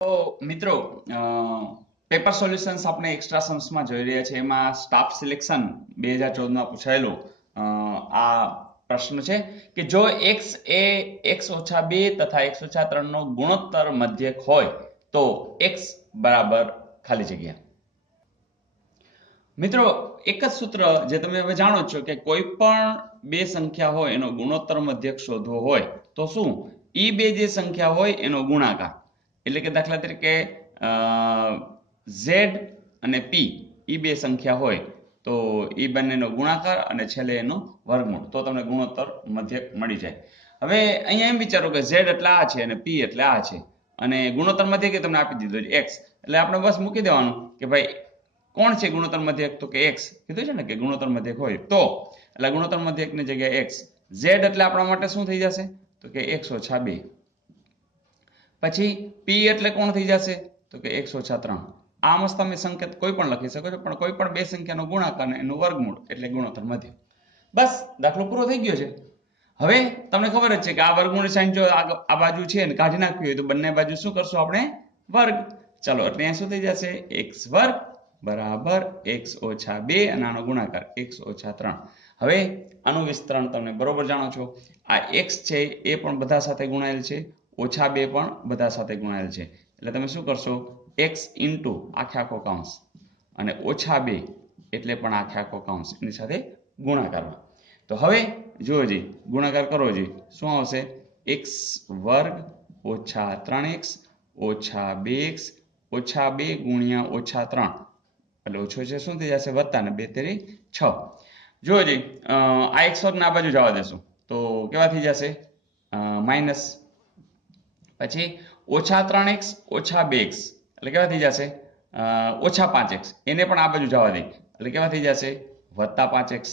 તો મિત્રો paper solutions આપણે એક્સ્ટ્રા સમ્સમાં જોઈ રહ્યા છીએ. એમાં સ્ટાફ સિલેક્શન 2014માં પૂછાયેલું આ પ્રશ્ન છે કે જો x એ x-2 તથા x-3 નો ગુણોત્તર મધ્યક હોય તો x બરાબર ખાલી જગ્યા. મિત્રો એક જ સૂત્ર જે તમે હવે જાણો છો કે કોઈ પણ બે સંખ્યા હોય એનો ગુણોત્તર મધ્યક શોધવો હોય તો શું ઈ બે જે સંખ્યા હોય એનો ગુણાકાર, એટલે કે દાખલા તરીકે z અને p ઈ બે સંખ્યા હોય તો ઈ બંનેનો ગુણાકાર અને છેલ્લે એનો વર્ગમૂળ, તો તમને ગુણોત્તર મધ્યક મળી જાય. હવે અહીંયા એમ વિચારો કે z એટલે આ છે અને p એટલે આ છે અને ગુણોત્તર મધ્યક તમને આપી દીધો છે x, એટલે આપણે બસ મૂકી દેવાનું કે ભાઈ કોણ છે ગુણોત્તર મધ્યક, તો કે x કીધું છે ને કે ગુણોત્તર મધ્યક હોય તો એટલે ગુણોત્તર મધ્યકની જગ્યાએ x. z એટલે આપણા માટે શું થઈ જશે તો કે x-2. પછી p એટલે કોણ થઈ જશે તો કે x-3. આમ જ તમે સંકેત કોઈ પણ લખી શકો છો, પણ કોઈ પણ બે સંખ્યાનો ગુણાકાર અને એનું વર્ગમૂળ એટલે ગુણોત્તર મધ્યક. બસ દાખલો પૂરો થઈ ગયો છે. હવે તમને ખબર જ છે કે આ વર્ગમૂળની સાઈન જો આ બાજુ છે ને કાઢી નાખવી હોય તો બંને બાજુ શું કરશું આપણે વર્ગ. ચાલો એટલે અહીંયા શું થઈ જશે x² બરાબર x-2 અને આનો ગુણાકાર x-3. હવે આનું વિસ્તરણ તમે બરોબર જાણો છો. આ x છે એ પણ બધા સાથે ગુણાયેલ છે, -2 પણ બધા સાથે ગુણાયેલ છે, એટલે તમે શું કરશો x ઇન્ટુ આખે આખો કૌંસ અને -2 એટલે પણ આખે આખો કૌંસ એની સાથે ગુણાકારમાં. તો હવે જુઓ જી ગુણાકાર કરો જી શું આવશે x² - 3x - 2x -2 ગુણ્યા -3 એટલે ઓછો છે શું થઈ જશે વત્તા ને 2 તેરી 6. જુઓ જી આ x² ને આ બાજુ જવા દેશું તો કેવા થઈ જશે માઇનસ. પછી -3x - 2x એટલે કેવા થઈ જશે -5x, એને પણ આ બાજુ જવા દે એટલે કેવા થઈ જશે +5x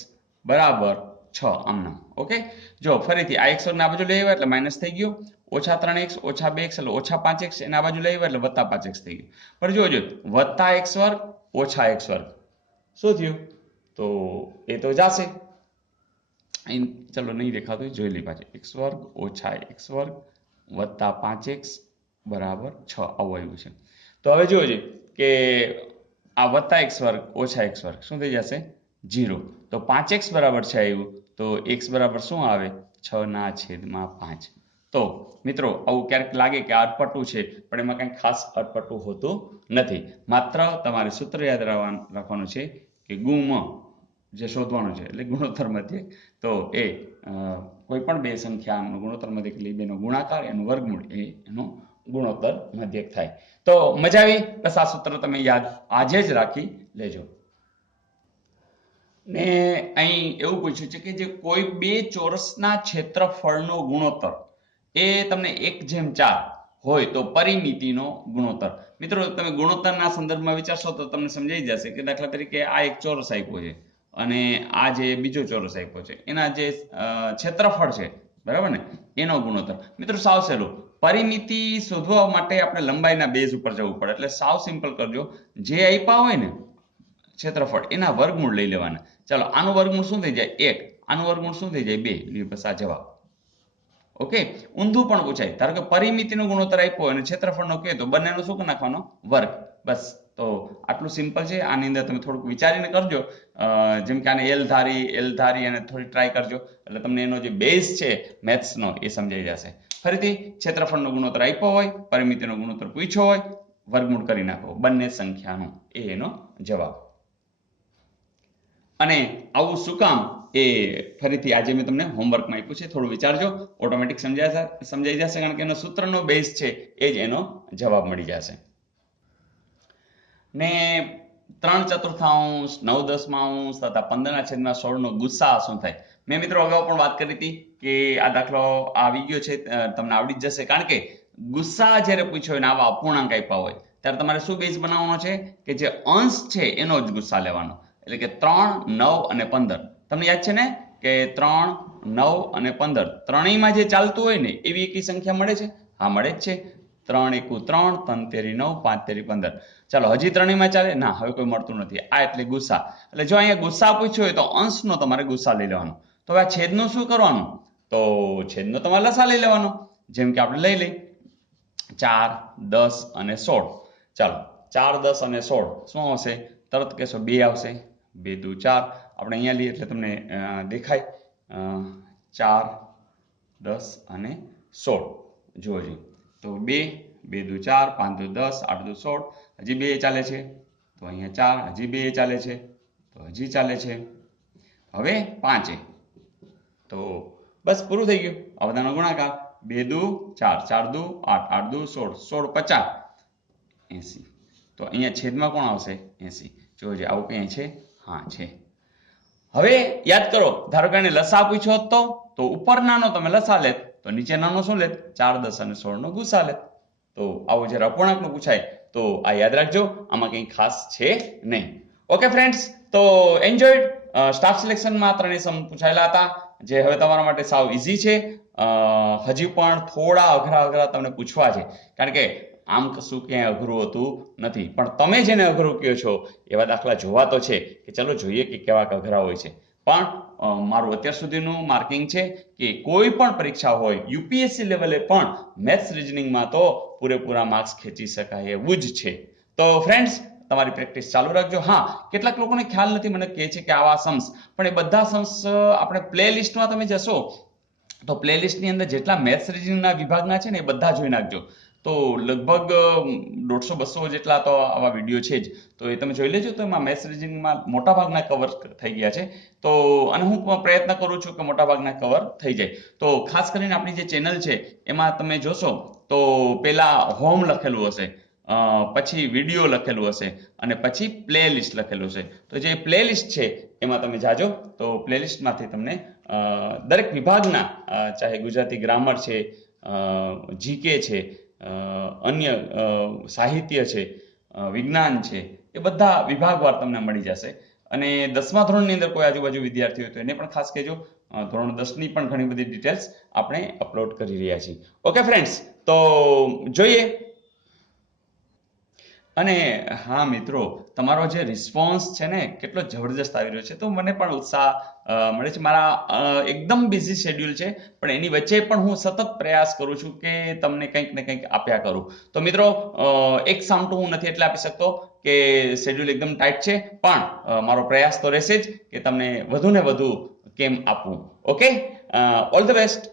બરાબર 6 આમનામ. ઓકે, જો ફરીથી આ x² ને આ બાજુ લઈ આવ્યા એટલે માઇનસ થઈ ગયો, -3x - 2x એટલે -5x એને આ બાજુ લઈ આવ્યા એટલે +5x થઈ ગયું. પણ જોજો +x² -x² શું થયું તો એ તો જાશે, ચલો નહીં દેખાતું જોઈ લઈ પાછું x² - x² +5x બરાબર 6 આવું આવ્યું છે. તો હવે જોજો કે આ +x² -x² શું થઈ જશે 0. તો 5x બરાબર 6 આવ્યું તો x બરાબર શું આવે 6/5. તો મિત્રો આવું ક્યારેક લાગે કે અટપટું છે પણ એમાં કંઈ ખાસ અટપટું હોતું નથી. માત્ર તમારે સૂત્ર યાદ રાખવાનું છે કે ગુમ જે શોધવાનું છે એટલે ગુણોત્તર મધ્યક, તો એ કોઈ પણ બે સંખ્યાનો ગુણોત્તર મધ્યક એટલે બેનો ગુણાકાર એનું વર્ગમૂળ એ એનો ગુણોત્તર મધ્યક થાય. તો મજા આવી, બસ આ સૂત્ર તમે યાદ આજે જ રાખી લેજો. ને અહીં એવું પૂછ્યું છે કે જે કોઈ બે ચોરસના ક્ષેત્રફળનો ગુણોત્તર એ તમને 1/4 હોય તો પરિમિતિનો ગુણોત્તર. મિત્રો તમે ગુણોત્તરના સંદર્ભમાં વિચારશો તો તમને સમજાઈ જશે કે દાખલા તરીકે આ એક ચોરસ આપ્યો છે અને આ જે બીજો ચોરસ આપ્યો છે એના જે ક્ષેત્રફળ છે બરાબર ને એનો ગુણોત્તર. મિત્રો સાવ સહેલું, પરિમિતિ શોધવા માટે આપણે લંબાઈના બેઝ ઉપર જવું પડે, એટલે સાવ સિમ્પલ કરજો, જે આપ્યા હોય ને ક્ષેત્રફળ એના વર્ગમૂળ લઈ લેવાના. ચાલો આનું વર્ગમૂળ શું થઈ જાય 1, આનું વર્ગમૂળ શું થઈ જાય 2, બસ આ જવાબ. ઓકે, ઊંધું પણ પૂછાય, ધારો કે પરિમિતિનો ગુણોત્તર આપ્યો અને ક્ષેત્રફળનો કહે તો બંનેનો શું કરી નાખવાનો વર્ગ. બસ તો આટલું સિમ્પલ છે. આની અંદર તમે થોડુંક વિચારીને કરજો, જેમ કે આને એલ ધારી અને થોડી ટ્રાય કરજો એટલે તમને એનો જે બેઝ છે મેથ્સનો એ સમજાઈ જશે. ફરીથી ક્ષેત્રફળનો ગુણોત્તર આપ્યો હોય, પરિમિતિનો ગુણોત્તર પૂછ્યો હોય, વર્ગમૂળ કરી નાખો બંને સંખ્યાનો, એ એનો જવાબ. અને આવું શું કામ એ ફરીથી આજે મેં તમને હોમવર્કમાં આપ્યું છે, થોડું વિચારજો, ઓટોમેટિક સમજાઈ જશે, કારણ કે એનો સૂત્રનો બેઝ છે એ જ એનો જવાબ મળી જશે. ને 3/4 9/10 તથા 15/16 નો ગુસ્સા શું થાય. મેં મિત્રો અગાઉ પણ વાત કરી હતી કે આ દાખલો આવી ગયો છે, તમને આવડી જ જશે, કારણ કે ગુસ્સા જ્યારે પૂછ્યો હોય ને આવા અપૂર્ણાંક આપ્યા હોય ત્યારે તમારે શું બેઝ બનાવવાનો છે કે જે અંશ છે એનો જ ગુસ્સા લેવાનો, એટલે કે 3, 9 અને 15. તમને યાદ છે ને કે 3, 9 અને 15 ત્રણેયમાં જે ચાલતું હોય ને એવી એકી સંખ્યા મળે છે? હા મળે જ છે. 3 × 1 = 3, 3 તેરી 9, 5 તેરી 15. ચાલો હજી ત્રણેયમાં ચાલે ના, હવે કોઈ મળતું નથી. આ એટલે ગુસ્સા. એટલે જો અહીંયા ગુસ્સા પૂછ્યો હોય તો અંશનો તમારે ગુસ્સા લઈ લેવાનો. તો આ છેદનું શું કરવાનું, તો છેદનો તમારે લસા લઈ લેવાનો, જેમ કે આપણે લઈ લઈ 4, 10 અને 16. ચાલો 4, 10 અને 16 શું આવશે? તરત કહેશો 2 આવશે. 2 દુ 4. આપણે અહીંયા લઈએ એટલે તમને દેખાય. 4, 10 અને 16 જુઓ જી. તો 2, 2 દુ 4, 5 દુ 10, 8 દુ 16. હજી 2 ચાલે છે તો અહીંયા 4, હજી 2 ચાલે છે તો હજી ચાલે છે. હવે 5 તો બસ પૂરું થઈ ગયું. આ બધાનો ગુણાકાર 2 દુ 4, 4 દુ 8, 8 દુ 16, 16 50, 80. તો અહીંયા છેદમાં કોણ આવશે? 80. જોજો આવું કંઈ છે? હા છે. હવે યાદ કરો, ધારો કે લસા પૂછ્યો તો ઉપર નાનો તમે લસા લેત તો નીચે નાનો શું લેત? 4, 10 અને 16 નો ગુસા લેત. તો આવું જ્યારે અપૂર્ણાંકનું પૂછાય તો આ યાદ રાખજો, આમાં કંઈ ખાસ છે નહીં. ઓકે ફ્રેન્ડ્સ, તો એન્જોયડ. સ્ટાફ સિલેક્શનમાં ત્રણેય સમ પૂછાયેલા હતા, જે હવે તમારા માટે સાવ ઇઝી છે. હજી પણ થોડા અઘરા તમને પૂછવા છે, કારણ કે આમ કશું ક્યાંય અઘરું હોતું નથી, પણ તમે જેને અઘરું કહો છો એવા દાખલા જોવા તો છે કે ચલો જોઈએ કે કેવા અઘરા હોય છે. પણ મારું અત્યાર સુધીનું માર્કિંગ છે કે કોઈ પણ પરીક્ષા હોય, યુપીએસસી લેવલે પણ મેથ્સ રીઝનિંગમાં તો પૂરેપૂરા માર્ક્સ ખેંચી શકાય એવું જ છે. તો ફ્રેન્ડ્સ, તમારી પ્રેક્ટિસ ચાલુ રાખજો. હા, કેટલાક લોકોને ખ્યાલ નથી, મને કહે છે કે આવા સમ્સ, પણ એ બધા સમ્સ આપણે પ્લે લિસ્ટમાં તમે જશો તો પ્લે લિસ્ટની અંદર જેટલા મેથ્સ રીઝનિંગના વિભાગના છે ને એ બધા જોઈ નાખજો. તો લગભગ 150-200 જેટલા તો આવા વિડીયો છે જ, તો એ તમે જોઈ લેજો. તો એમાં મેથ્સ રીઝનિંગમાં મોટાભાગના કવર થઈ ગયા છે. તો અને હું પ્રયત્ન કરું છું કે મોટાભાગના કવર થઈ જાય. તો ખાસ કરીને આપણી જે ચેનલ છે એમાં તમે જોશો તો પેલા હોમ લખેલું હશે, પછી વિડીયો લખેલું હશે અને પછી પ્લે લિસ્ટ લખેલું છે. તો જે પ્લે લિસ્ટ છે એમાં તમે જાજો, તો પ્લે લિસ્ટમાંથી તમને દરેક વિભાગના, ચાહે ગુજરાતી ગ્રામર છે, જીકે છે, અન્ય સાહિત્ય છે, વિજ્ઞાન છે, એ બધા વિભાગવાર તમને મળી જશે. અને 10મા ધોરણની અંદર કોઈ આજુબાજુ વિદ્યાર્થી હોય તો એને પણ ખાસ કહેજો. ધોરણ 10ની પણ ઘણી બધી ડિટેલ્સ આપણે અપલોડ કરી રહ્યા છીએ. ઓકે ફ્રેન્ડ્સ, તો જોઈએ. અને હા મિત્રો, તમારો જે રિસ્પોન્સ છે ને કેટલો જબરજસ્ત આવી રહ્યો છે, તો મને પણ ઉત્સાહ મળે છે. મારા એકદમ બિઝી શેડ્યુલ છે, પણ એની વચ્ચે પણ હું સતત પ્રયાસ કરું છું કે તમને કંઈક ને કંઈક આપ્યા કરું. તો મિત્રો, એક સામટું હું નથી એટલે આપી શકતો કે શેડ્યુલ એકદમ ટાઈટ છે, પણ મારો પ્રયાસ તો રહેશે જ કે તમને વધુ ને વધુ કેમ આપવું. Okay, all the best.